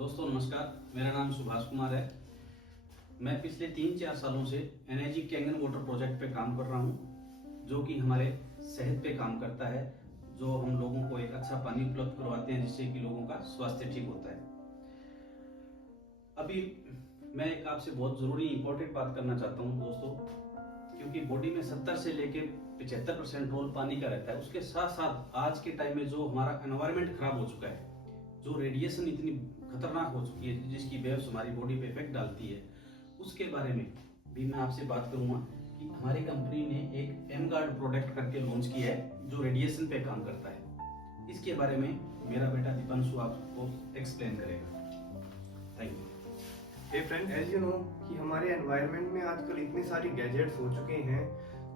दोस्तों नमस्कार, मेरा नाम सुभाष कुमार है। मैं पिछले 3-4 सालों से एनर्जी कैंगन वाटर प्रोजेक्ट पे काम कर रहा हूँ, जो कि हमारे सेहत पे काम करता है, जो हम लोगों को एक अच्छा पानी उपलब्ध करवाते हैं, जिससे कि लोगों का स्वास्थ्य ठीक होता है। अभी मैं एक आपसे बहुत ज़रूरी इंपॉर्टेंट बात करना चाहता हूँ दोस्तों, क्योंकि बॉडी में 70 से लेके 75% रोल पानी का रहता है। उसके साथ साथ आज के टाइम में जो हमारा एनवायरनमेंट खराब हो चुका है, जो रेडिएशन इतनी खतरनाक हो चुकी है, जिसकी वेव्स हमारी बॉडी पे इफेक्ट डालती है, उसके बारे में भी मैं आपसे बात करूंगा कि हमारी कंपनी ने एक एम गार्ड प्रोडक्ट करके लॉन्च किया है, जो रेडिएशन पे काम करता है। इसके बारे में मेरा बेटा दीपांशु आपको एक्सप्लेन करेगा। Thank you. Hey friend, as you know कि हमारे एनवायरनमेंट में आजकल इतने सारे गैजेट्स हो चुके हैं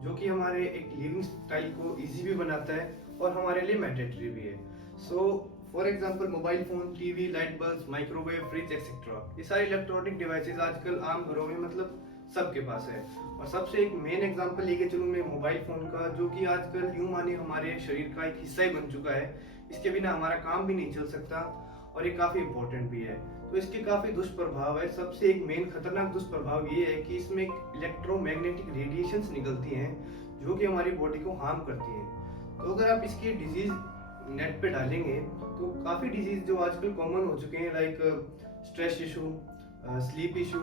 जो कि हमारे एक लिविंग स्टाइल को इजी भी बनाता है और हमारे लिए मैंडेटरी भी है। So for example mobile phone, TV, light bulb, microwave, fridge etcetera, ये सारे इलेक्ट्रॉनिक डिवाइसेस आजकल आम घरों में मतलब सबके पास है। और सबसे एक मेन एग्जांपल लेके चलूँ मैं मोबाइल फोन का, जो कि आजकल यूं माने हमारे शरीर का एक हिस्सा ही बन चुका है। इसके बिना हमारा काम भी नहीं चल सकता और ये काफी इंपॉर्टेंट भी है। तो इसके काफी दुष्प्रभाव है। सबसे एक मेन खतरनाक दुष्प्रभाव ये है कि इसमें इलेक्ट्रोमैग्नेटिक रेडिएशंस निकलती हैं जो कि हमारी बॉडी को हार्म करती हैं। तो अगर आप इसकी डिजीज नेट पे डालेंगे तो काफी डिजीज जो आजकल कॉमन हो चुके हैं, like stress issue, sleep issue,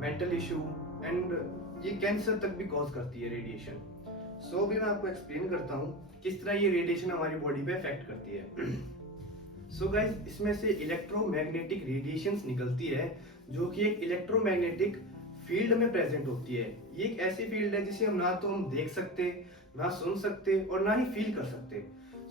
mental issue and ये कैंसर तक भी कॉज करती है रेडिएशन। सो भी मैं आपको एक्सप्लेन करता हूँ किस तरह ये रेडिएशन हमारी बॉडी पे इफेक्ट करती है। सो गाइस, इसमें से इलेक्ट्रोमैग्नेटिक रेडिएशंस निकलती है जो कि एक इलेक्ट्रोमैग्नेटिक फील्ड में प्रेजेंट होती है। ये एक ऐसी फील्ड है जिसे हम ना तो हम देख सकते, ना सुन सकते और ना ही फील कर सकते।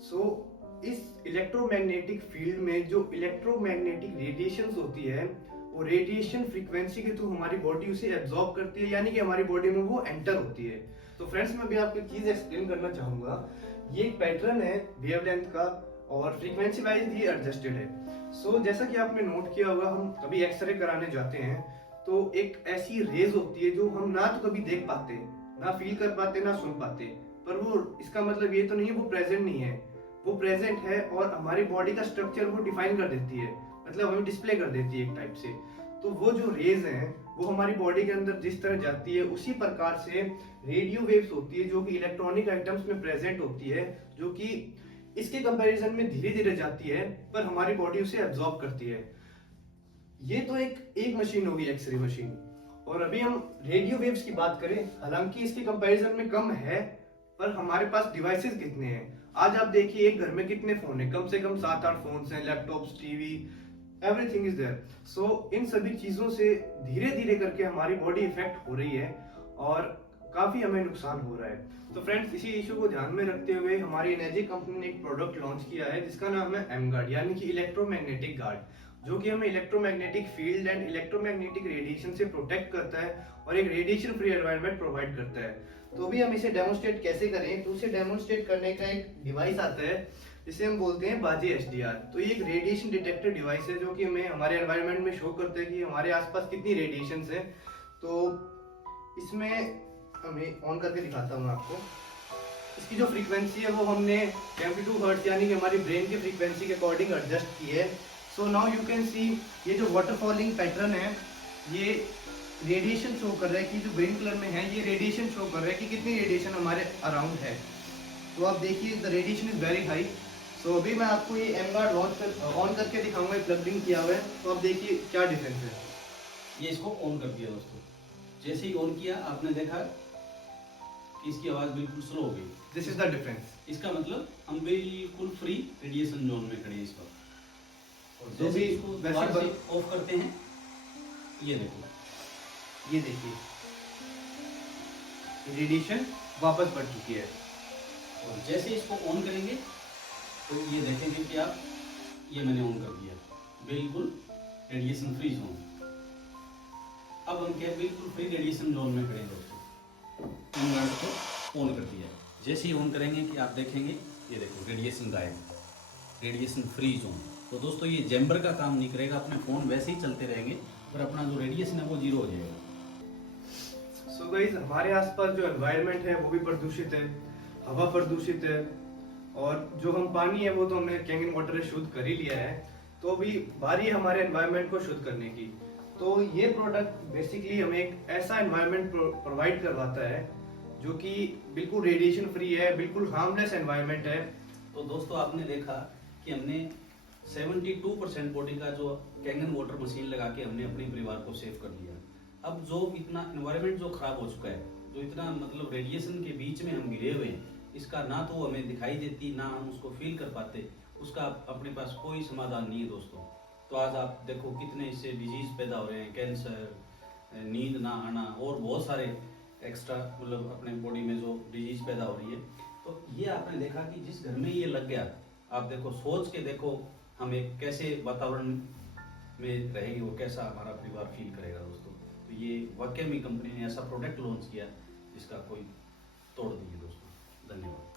सो इस इलेक्ट्रोमैग्नेटिक फील्ड में जो इलेक्ट्रोमैग्नेटिक रेडिएशंस होती है, वो रेडिएशन फ्रीक्वेंसी के थ्रू हमारी बॉडी उसे एब्जॉर्ब करती है, यानी कि हमारी बॉडी में वो एंटर होती है। तो फ्रेंड्स, मैं भी आपको एक चीज एक्सप्लेन करना चाहूंगा। ये एक पैटर्न है वेवलेंथ का और फ्रीक्वेंसी वाइज ये एडजस्टेड है। सो जैसा कि आपने नोट किया होगा, हम कभी एक्सरे कराने जाते हैं तो एक ऐसी रेज होती है जो हम ना तो कभी देख पाते, ना फील कर पाते, ना सुन पाते, पर वो इसका मतलब ये तो नहीं है वो प्रेजेंट नहीं है, वो प्रेजेंट है और हमारी बॉडी का स्ट्रक्चर वो डिफाइन कर देती है, मतलब हमें डिस्प्ले कर देती है एक टाइप से। तो वो जो रेज हैं वो हमारी बॉडी के अंदर जिस तरह जाती है उसी प्रकार से रेडियो वेव्स होती है जो कि इलेक्ट्रॉनिक आइटम्स में प्रेजेंट होती है, जो कि इसके कंपैरिजन में धीरे धीरे जाती है पर हमारी बॉडी उसे एब्जॉर्ब करती है। ये तो एक मशीन होगी, एक्सरे मशीन। और अभी हम रेडियो वेव्स की बात करें, हालांकि इसके कंपैरिजन में कम है, पर हमारे पास डिवाइसेस कितने हैं। आज आप देखिए एक घर में कितने फोन है, कम से कम 7-8 फोन हैं, laptops, TV, everything is there. So इन सभी चीजों से धीरे धीरे करके हमारी बॉडी इफेक्ट हो रही है और काफी हमें नुकसान हो रहा है। तो फ्रेंड्स, इसी इशू को ध्यान में रखते हुए हमारी एनर्जी कंपनी ने एक प्रोडक्ट लॉन्च किया है जिसका नाम है एम गार्ड, यानी कि इलेक्ट्रोमैग्नेटिक गार्ड, जो कि हमें electromagnetic field and electromagnetic radiation से प्रोटेक्ट करता है और एक रेडिएशन फ्री एनवायरनमेंट प्रोवाइड करता है। तो अभी हम इसे डेमोन्स्ट्रेट कैसे करें, तो उसे डेमोन्स्ट्रेट करने का एक डिवाइस आता है जिसे हम बोलते हैं बाजे एचडीआर। तो ये एक रेडिएशन डिटेक्टर डिवाइस है जो कि हमें हमारे एनवायरनमेंट में शो करता है कि हमारे आसपास कितनी रेडिएशन है। तो इसमें हमें ऑन करके दिखाता हूँ आपको। इसकी जो फ्रीक्वेंसी है वो हमने 72 हर्ट्ज यानी कि हमारी ब्रेन की फ्रीक्वेंसी के अकॉर्डिंग एडजस्ट की है। So now you can see, ये जो वाटर फॉलिंग पैटर्न है ये रेडिएशन शो कर रहा है कि जो ग्रीन कलर में है ये रेडिएशन शो कर रहा है कि कितनी रेडिएशन हमारे अराउंड है। तो आप देखिए the radiation is very high. So अभी मैं आपको ये एम गार्ड ऑन करके दिखाऊंगा, प्लग इन किया हुआ है, तो आप देखिए क्या डिफरेंस है। ये इसको ऑन कर दिया दोस्तों, जैसे ही ऑन किया आपने देखा कि इसकी आवाज बिल्कुल स्लो हो गई। This is the difference. इसका मतलब हम बिल्कुल फ्री रेडिएशन जोन में खड़े हैं इस वक्त। और जो जैसे भी इसको दोबारा से ऑफ करते हैं, ये देखो, ये देखिए रेडिएशन वापस बढ़ चुकी है। और जैसे इसको ऑन करेंगे तो ये देखेंगे कि आप, ये मैंने ऑन कर दिया, बिल्कुल रेडिएशन फ्री जोन। अब हम क्या बिल्कुल फ्री रेडिएशन जोन में खड़े हैं दोस्तों। इन गार्ड को ऑन कर दिया, जैसे ही ऑन करेंगे कि आप देखेंगे ये देखो रेडिएशन गायब, रेडिएशन फ्री जोन। तो दोस्तों ये जैम्बर का काम नहीं करेगा, अपने फोन वैसे ही चलते रहेंगे पर अपना जो रेडिएशन है वो जीरो हो जाएगा। सो गाइस, हमारे आसपास जो एनवायरनमेंट है वो भी प्रदूषित है, हवा प्रदूषित है और जो हम पानी है वो तो हमने कैंगन वाटर से शुद्ध कर ही लिया है। तो भी बारी है हमारे एनवायरनमेंट को शुद्ध करने की। तो ये प्रोडक्ट बेसिकली हमें एक ऐसा एनवायरनमेंट प्रोवाइड करवाता है जो कि बिल्कुल रेडिएशन फ्री है, बिल्कुल हार्मलेस एनवायरनमेंट है। तो दोस्तों आपने देखा कि हमने 72% बॉडी का जो कैंगन वाटर मशीन लगा के हमने अपने परिवार को सेव कर लिया। अब जो इतना एनवायरनमेंट जो खराब हो चुका है, जो इतना मतलब रेडिएशन के बीच में हम घिरे हुए हैं, इसका ना तो हमें दिखाई देती, ना हम उसको फील कर पाते, उसका अपने पास कोई समाधान नहीं है दोस्तों। तो आज आप देखो कितने इससे डिजीज पैदा हो रहे हैं, कैंसर, नींद ना आना और बहुत सारे एक्स्ट्रा मतलब अपने बॉडी में जो डिजीज पैदा हो रही है। तो ये आपने देखा कि जिस घर में ये लग गया, आप देखो सोच के देखो हमें कैसे वातावरण में रहेगी और कैसा हमारा परिवार फील करेगा दोस्तों। तो ये वाकई में कंपनी ने ऐसा प्रोडक्ट लॉन्च किया जिसका कोई तोड़ नहीं है दोस्तों। धन्यवाद।